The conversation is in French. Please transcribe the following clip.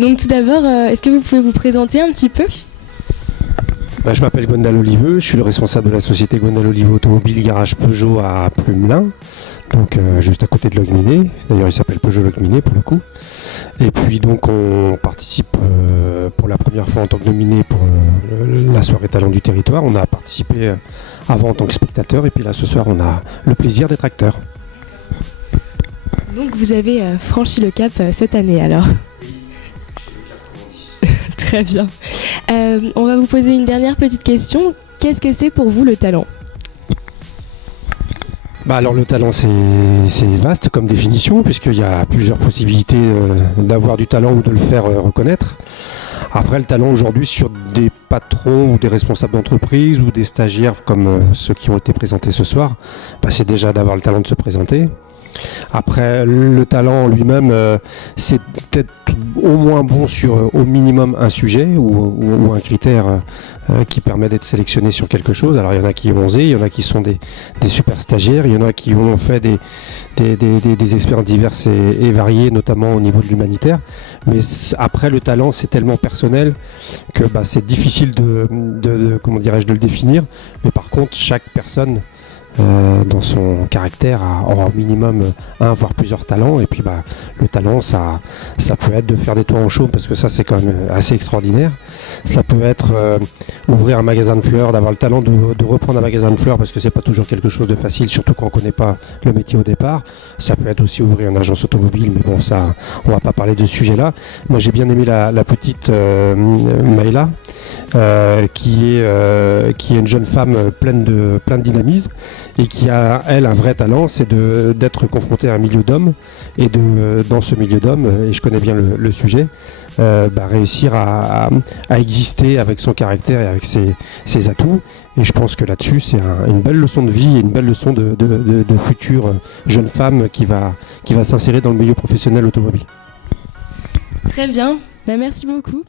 Donc tout d'abord, est-ce que vous pouvez vous présenter un petit peu? Je m'appelle Gwendal Oliveux, je suis le responsable de la société Gwendal Oliveux Automobile Garage Peugeot à Plumelin, donc juste à côté de Logminé. D'ailleurs il s'appelle Peugeot Logminé pour le coup. Et puis donc on participe pour la première fois en tant que nominé pour la soirée talent du territoire. On a participé avant en tant que spectateur et puis là ce soir on a le plaisir d'être acteur. Donc vous avez franchi le cap cette année alors. Très bien. On va vous poser une dernière petite question. Qu'est-ce que c'est pour vous le talent? Alors le talent c'est vaste comme définition puisqu'il y a plusieurs possibilités d'avoir du talent ou de le faire reconnaître. Après le talent aujourd'hui sur des patrons ou des responsables d'entreprise ou des stagiaires comme ceux qui ont été présentés ce soir, c'est déjà d'avoir le talent de se présenter. Après le talent lui-même c'est peut-être au moins bon sur au minimum un sujet ou un critère qui permet d'être sélectionné sur quelque chose. Alors il y en a qui ont osé, il y en a qui sont des super stagiaires, il y en a qui ont fait des expériences diverses et variées, notamment au niveau de l'humanitaire. Mais après le talent c'est tellement personnel que c'est difficile de comment dirais-je de le définir. Mais par contre chaque personne dans son caractère aura au minimum un voire plusieurs talents et puis le talent ça peut être de faire des toits en chaume parce que ça c'est quand même assez extraordinaire. Ça peut être ouvrir un magasin de fleurs, d'avoir le talent de reprendre un magasin de fleurs parce que c'est pas toujours quelque chose de facile, surtout quand on connaît pas le métier au départ. Ça peut être aussi ouvrir une agence automobile, mais bon ça on va pas parler de ce sujet là. Moi j'ai bien aimé la petite Maïla qui est une jeune femme pleine de dynamisme et qui a, elle, un vrai talent, c'est d'être confrontée à un milieu d'hommes et dans ce milieu d'hommes, et je connais bien le sujet, réussir à exister avec son caractère et avec ses atouts. Et je pense que là-dessus, c'est une belle leçon de vie et une belle leçon de future jeune femme qui va s'insérer dans le milieu professionnel automobile. Très bien, merci beaucoup.